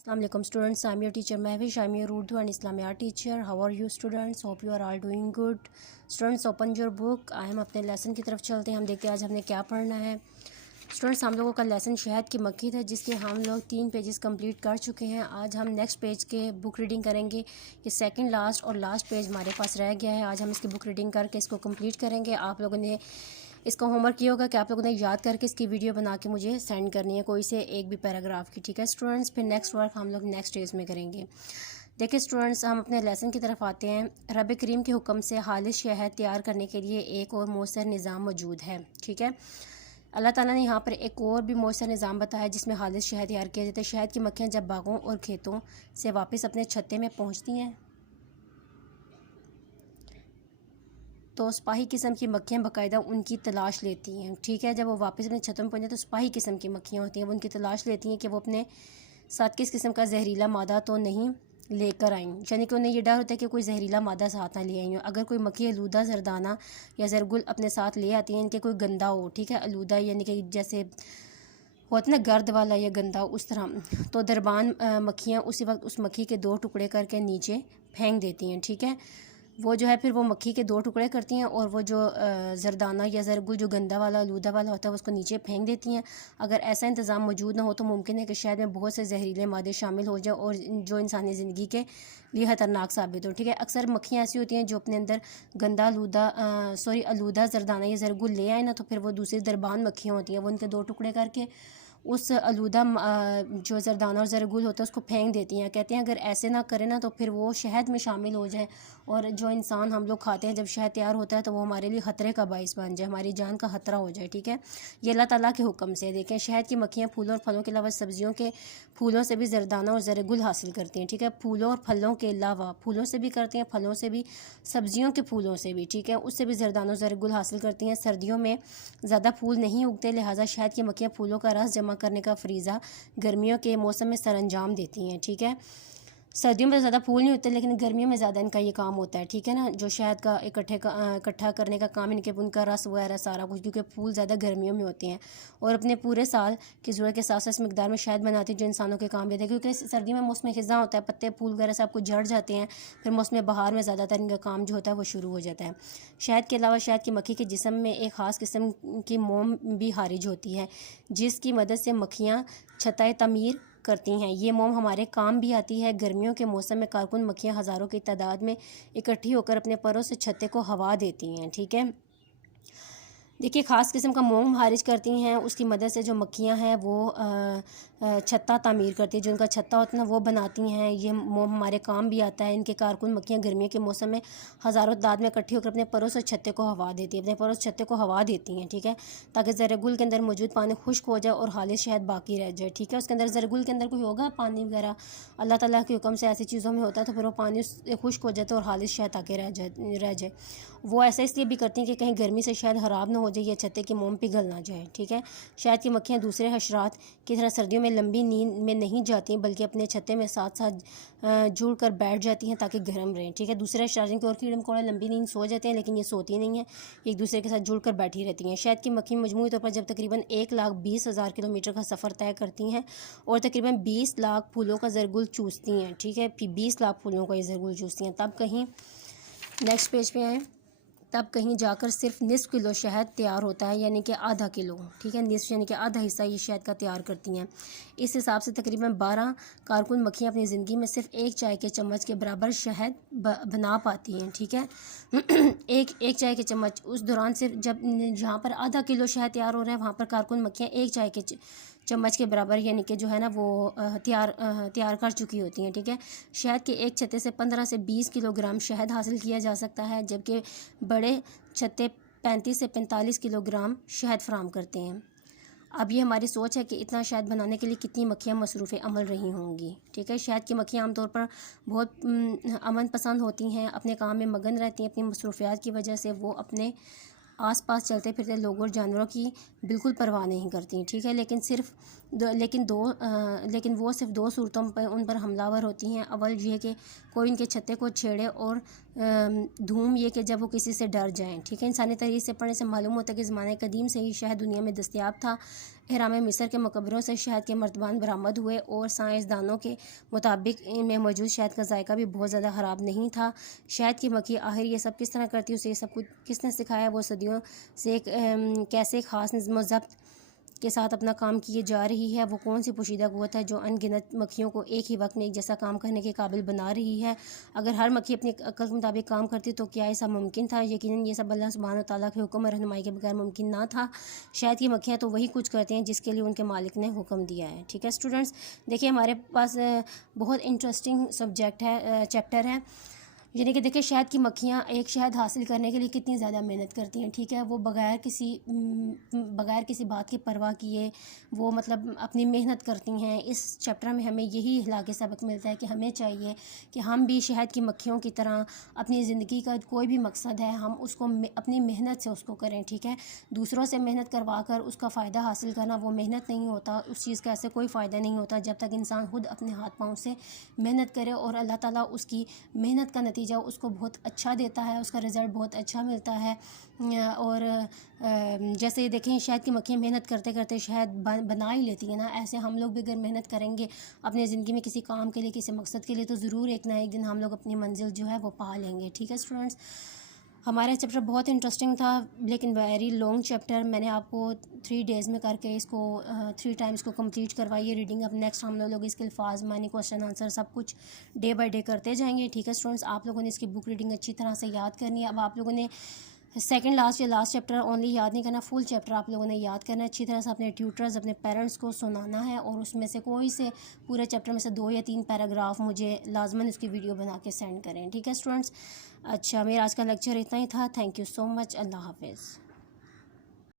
السلام علیکم students, I am your teacher Mahwish. I am your Urdu and اسلامی art teacher. How are you students? Hope you are all doing good. Students open your book. ہم اپنے lesson کی طرف چلتے ہیں. ہم دیکھتے ہیں آج ہم نے کیا پڑھنا ہے. اسٹوڈنٹس ہم لوگوں کا لیسن شہد کی مکھی تھا، جس کے ہم لوگ 3 پیجز کمپلیٹ کر چکے ہیں. آج ہم نیکسٹ پیج کے بک ریڈنگ کریں گے. یہ سیکنڈ لاسٹ اور لاسٹ پیج ہمارے پاس رہ گیا ہے. آج ہم اس کی بک ریڈنگ کر کے اس کو کمپلیٹ کریں گے. آپ لوگوں نے اس کا ہوم ورک یہ ہوگا کہ آپ لوگوں نے یاد کر کے اس کی ویڈیو بنا کے مجھے سینڈ کرنی ہے، کوئی سے ایک بھی پیراگراف کی. ٹھیک ہے اسٹوڈنٹس، پھر نیکسٹ ورک ہم لوگ نیکسٹ ڈیز میں کریں گے. دیکھیں اسٹوڈنٹس، ہم اپنے لیسن کی طرف آتے ہیں. رب کریم کے حکم سے خالص شہد تیار کرنے کے لیے ایک اور مؤثر نظام موجود ہے. ٹھیک ہے، اللہ تعالیٰ نے یہاں پر ایک اور بھی مؤثر نظام بتایا جس میں خالص شہد تیار کیا جاتا ہے. شہد کی مکھیاں جب باغوں اور کھیتوں سے واپس اپنے چھتے میں پہنچتی ہیں تو سپاہی قسم کی مکھیاں باقاعدہ ان کی تلاش لیتی ہیں. ٹھیک ہے، جب وہ واپس اپنے چھتوں میں پہنچے تو سپاہی قسم کی مکھیاں ہوتی ہیں. وہ ان کی تلاش لیتی ہیں کہ وہ اپنے ساتھ کس قسم کا زہریلا مادہ تو نہیں لے کر آئیں، یعنی کہ انہیں یہ ڈر ہوتا ہے کہ کوئی زہریلا مادہ ساتھ نہ لے آئی ہوں. اگر کوئی مکھی آلودہ زردانہ یا زرگل اپنے ساتھ لے آتی ہیں، ان کے کوئی گندا ہو. ٹھیک ہے، آلودہ یعنی کہ جیسے ہوتا ہے نا گرد والا یا گندا، اس طرح، تو دربان مکھیاں اسی وقت اس مکھی کے 2 ٹکڑے کر کے نیچے پھینک دیتی ہیں. ٹھیک ہے، وہ جو ہے پھر وہ مکھی کے 2 ٹکڑے کرتی ہیں اور وہ جو زردانہ یا زرگل جو گندا والا آلودہ والا ہوتا ہے اس کو نیچے پھینک دیتی ہیں. اگر ایسا انتظام موجود نہ ہو تو ممکن ہے کہ شہد میں بہت سے زہریلے مادے شامل ہو جائیں اور جو انسانی زندگی کے لیے خطرناک ثابت ہو. ٹھیک ہے، اکثر مکھیاں ایسی ہوتی ہیں جو اپنے اندر گندا آلودہ زردانہ یا زرگل لے آئیں نا، تو پھر وہ دوسری دربان مکھیاں ہوتی ہیں، وہ ان کے 2 ٹکڑے کر کے اس آلودہ جو زردانہ اور زرگل ہوتا ہے اس کو پھینک دیتی ہیں. کہتے ہیں اگر ایسے نہ کریں نا تو پھر وہ شہد میں شامل ہو جائے اور جو انسان ہم لوگ کھاتے ہیں جب شہد تیار ہوتا ہے تو وہ ہمارے لیے خطرے کا باعث بن جائے، ہماری جان کا خطرہ ہو جائے. ٹھیک ہے، یہ اللہ تعالیٰ کے حکم سے. دیکھیں، شہد کی مکھیاں پھولوں اور پھلوں کے علاوہ سبزیوں کے پھولوں سے بھی زردانہ اور زرگل حاصل کرتی ہیں. ٹھیک ہے، پھولوں اور پھلوں کے علاوہ پھولوں سے بھی کرتی ہیں، پھلوں سے بھی، سبزیوں کے پھولوں سے بھی. ٹھیک ہے، اس سے بھی زردانہ اور زرگل حاصل کرتی ہیں. سردیوں میں زیادہ پھول نہیں اگتے، لہٰذا شہد کی مکھیاں پھولوں کا رس جمع کرنے کا فریضہ گرمیوں کے موسم میں سر انجام دیتی ہیں. ٹھیک ہے، سردیوں میں زیادہ پھول نہیں ہوتے لیکن گرمیوں میں زیادہ ان کا یہ کام ہوتا ہے. ٹھیک ہے نا، جو شہد کا اکٹھا کرنے کا کام ان کا رس وغیرہ سارا کچھ، کیونکہ پھول زیادہ گرمیوں میں ہوتے ہیں اور اپنے پورے سال کی ضرورت کے ساتھ ساتھ مقدار میں شہد بناتی ہیں جو انسانوں کے کام دیتے ہیں. کیونکہ سردیوں میں موسم خزاں ہوتا ہے، پتے پھول وغیرہ سب کچھ جھڑ جاتے ہیں، پھر موسم بہار میں زیادہ تر ان کا کام جو ہوتا ہے وہ شروع ہو جاتا ہے. شہد کے علاوہ شہد کی مکھی کے جسم میں ایک خاص قسم کی موم بھی خارج ہوتی ہے جس کی مدد سے مکھیاں چھتائے تعمیر کرتی ہیں. یہ موم ہمارے کام بھی آتی ہے. گرمیوں کے موسم میں کارکن مکھیاں ہزاروں کی تعداد میں اکٹھی ہو کر اپنے پروں سے چھتے کو ہوا دیتی ہیں. ٹھیک ہے، دیکھیے خاص قسم کا موم خارج کرتی ہیں، اس کی مدد سے جو مکھیاں ہیں وہ چھتا تعمیر کرتی ہیں، جو ان کا چھتا ہوتا ہے نا وہ بناتی ہیں. یہ موم ہمارے کام بھی آتا ہے. ان کے کارکن مکھیاں گرمیوں کے موسم میں ہزاروں تعداد میں اکٹھی ہو کر اپنے پروں سے چھتے کو ہوا دیتی ہیں، اپنے پروں سے چھتے کو ہوا دیتی ہیں. ٹھیک ہے، تاکہ زرگل کے اندر موجود پانی خشک ہو جائے اور خالص شہد باقی رہ جائے. ٹھیک ہے، اس کے اندر زرگل کے اندر کوئی ہوگا پانی وغیرہ، اللہ تعالیٰ کے حکم سے ایسی چیزوں میں ہوتا ہے تو پھر وہ پانی خشک ہو جاتا ہے اور خالص شہد تاکہ رہ جائے. وہ ایسا اس لیے بھی کرتی ہیں کہ کہیں گرمی سے شہد خراب نہ ہو جائے یا چھتے کی موم پگھل نہ جائے. ٹھیک ہے، شہد کی مکھیاں دوسرے حشرات کی طرح سردیوں میں لمبی نیند میں نہیں جاتی ہیں بلکہ اپنے چھتے میں ساتھ ساتھ جڑ کر بیٹھ جاتی ہیں تاکہ گرم رہیں. ٹھیک ہے، دوسرے حشرات کے اور کیڑے مکوڑے لمبی نیند سو جاتے ہیں لیکن یہ سوتی نہیں ہیں، ایک دوسرے کے ساتھ جڑ کر بیٹھی رہتی ہیں. شہد کی مکھی مجموعی طور پر جب تقریباً 1,20,000 کلومیٹر کا سفر طے کرتی ہیں اور تقریباً 20 لاکھ پھولوں کا زرگل چوستی ہیں. ٹھیک ہے، 20 لاکھ پھولوں کا یہ زرگل چوستی ہیں، تب کہیں نیکسٹ پیج پہ آئیں، تب کہیں جا کر صرف نصف کلو شہد تیار ہوتا ہے، یعنی کہ آدھا کلو. ٹھیک ہے، نصف یعنی کہ آدھا حصہ یہ شہد کا تیار کرتی ہیں. اس حساب سے تقریباً 12 کارکن مکھیاں اپنی زندگی میں صرف 1 چائے کے چمچ کے برابر شہد بنا پاتی ہیں. ٹھیک ہے، ایک چائے کے چمچ، اس دوران صرف جہاں پر آدھا کلو شہد تیار ہو رہا ہے وہاں پر کارکن مکھیاں 1 چائے کے چمچ کے برابر یعنی کہ جو ہے نا وہ تیار کر چکی ہوتی ہیں. ٹھیک ہے، شہد کے ایک چھتے سے 15 سے 20 کلو گرام شہد حاصل کیا جا سکتا ہے، جبکہ بڑے چھتے 35 سے 45 کلو گرام شہد فراہم کرتے ہیں. اب یہ ہماری سوچ ہے کہ اتنا شہد بنانے کے لیے کتنی مکھیاں مصروف عمل رہی ہوں گی. ٹھیک ہے، شہد کی مکھیاں عام طور پر بہت امن پسند ہوتی ہیں، اپنے کام میں مگن رہتی ہیں. اپنی مصروفیات کی وجہ سے وہ اپنے آس پاس چلتے پھرتے لوگوں اور جانوروں کی بالکل پرواہ نہیں کرتی. ٹھیک ہے، لیکن صرف لیکن وہ صرف دو صورتوں پہ ان پر حملہ ور ہوتی ہیں. اول یہ کہ کوئی ان کے چھتے کو چھیڑے، اور دوم یہ کہ جب وہ کسی سے ڈر جائیں. ٹھیک ہے، انسانی تاریخ سے پڑھنے سے معلوم ہوتا ہے کہ زمانہ قدیم سے ہی شہد دنیا میں دستیاب تھا. اہرام مصر کے مقبروں سے شہد کے مرتبان برآمد ہوئے، اور سائنسدانوں کے مطابق ان میں موجود شہد کا ذائقہ بھی بہت زیادہ خراب نہیں تھا. شہد کی مکھی آخر یہ سب کس طرح کرتی ہے، اسے یہ سب کچھ کس نے سکھایا، وہ صدیوں سے کیسے ایک خاص نظم و ضبط کے ساتھ اپنا کام کیے جا رہی ہے، وہ کون سی پوشیدہ قوت ہے جو ان گنت مکھیوں کو ایک ہی وقت میں ایک جیسا کام کرنے کے قابل بنا رہی ہے. اگر ہر مکھی اپنی عقل کے مطابق کام کرتی تو کیا ایسا ممکن تھا؟ یقیناً یہ سب اللہ سبحانہ و تعالیٰ کے حکم اور رہنمائی کے بغیر ممکن نہ تھا. شہد کی مکھیاں تو وہی کچھ کرتی ہیں جس کے لیے ان کے مالک نے حکم دیا ہے. ٹھیک ہے اسٹوڈنٹس، دیکھیے ہمارے پاس بہت انٹرسٹنگ سبجیکٹ ہے، چیپٹر ہے. یعنی کہ دیکھیں شہد کی مکھیاں ایک شہد حاصل کرنے کے لیے کتنی زیادہ محنت کرتی ہیں. ٹھیک ہے، وہ بغیر کسی بات کی پرواہ کیے وہ مطلب اپنی محنت کرتی ہیں. اس چیپٹر میں ہمیں یہی اخلاقی سبق ملتا ہے کہ ہمیں چاہیے کہ ہم بھی شہد کی مکھیوں کی طرح اپنی زندگی کا کوئی بھی مقصد ہے ہم اس کو اپنی محنت سے اس کو کریں. ٹھیک ہے، دوسروں سے محنت کروا کر اس کا فائدہ حاصل کرنا وہ محنت نہیں ہوتا. اس چیز کا ایسے کوئی فائدہ نہیں ہوتا جب تک انسان خود اپنے ہاتھ پاؤں سے محنت کرے، اور اللہ تعالیٰ اس کی محنت کا نتیجہ اس کو بہت اچھا دیتا ہے، اس کا رزلٹ بہت اچھا ملتا ہے. اور جیسے دیکھیں شہد کی مکھیاں محنت کرتے کرتے شہد بنا ہی لیتی ہیں نا، ایسے ہم لوگ بھی اگر محنت کریں گے اپنے زندگی میں کسی کام کے لیے، کسی مقصد کے لیے، تو ضرور ایک نہ ایک دن ہم لوگ اپنی منزل جو ہے وہ پا لیں گے. ٹھیک ہے اسٹوڈنٹس، ہمارا چیپٹر بہت انٹرسٹنگ تھا لیکن ویری لانگ چیپٹر. میں نے آپ کو 3 days میں کر کے اس کو 3 times کو کمپلیٹ کروائی ہے ریڈنگ. اب نیکسٹ ہم لوگ اس کے الفاظ، معنی، کوشچن آنسر سب کچھ ڈے بائی ڈے کرتے جائیں گے. ٹھیک ہے اسٹوڈنٹس، آپ لوگوں نے اس کی بک ریڈنگ اچھی طرح سے یاد کرنی ہے. اب آپ لوگوں نے سیکنڈ لاسٹ یا لاسٹ چیپٹر اونلی یاد نہیں کرنا، فل چیپٹر آپ لوگوں نے یاد کرنا ہے. اچھی طرح سے اپنے ٹیوٹرز، اپنے پیرنٹس کو سنانا ہے، اور اس میں سے کوئی سے پورے چیپٹر میں سے 2 یا 3 پیراگراف مجھے لازماً اس کی ویڈیو بنا کے سینڈ کریں. ٹھیک ہے اسٹوڈنٹس، اچھا میرا آج کا لیکچر اتنا ہی تھا. تھینک یو سو مچ. اللہ حافظ.